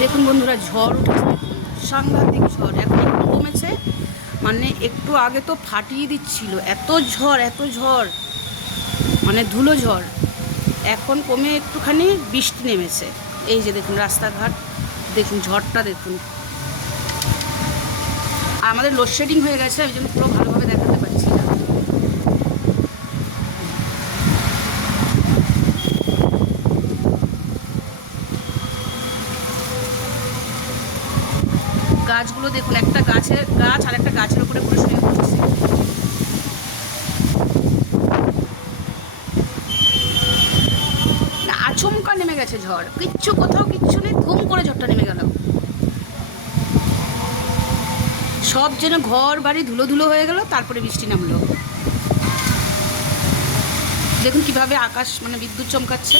দেখুন বন্ধুরা, ঝড় উঠেছে, সাংঘাতিক ঝড়। এখন একটু কমেছে, মানে একটু আগে তো ফাটিয়ে দিচ্ছিল, এত ঝড় এত ঝড়, মানে ধুলো ঝড়। এখন কমে একটুখানি বৃষ্টি নেমেছে। এই যে দেখুন রাস্তাঘাট, দেখুন ঝড়টা দেখুন। আর আমাদের লোডশেডিং হয়ে গেছে, ওই জন্য পুরো ভালোভাবে দেখাতে পারছি না। গাছগুলো দেখুন, একটা গাছ আর একটা গাছের উপরে পুরো শুয়ে পড়ছে। আচমকা নেমে গেছে ঝড়, কোথাও কিচ্ছু নেই, ধুম করে ঝড়টা নেমে গেল। সব যেন ঘর বাড়ি ধুলো ধুলো হয়ে গেল, তারপরে বৃষ্টি নামলো। দেখুন কিভাবে আকাশ, মানে বিদ্যুৎ চমকাচ্ছে।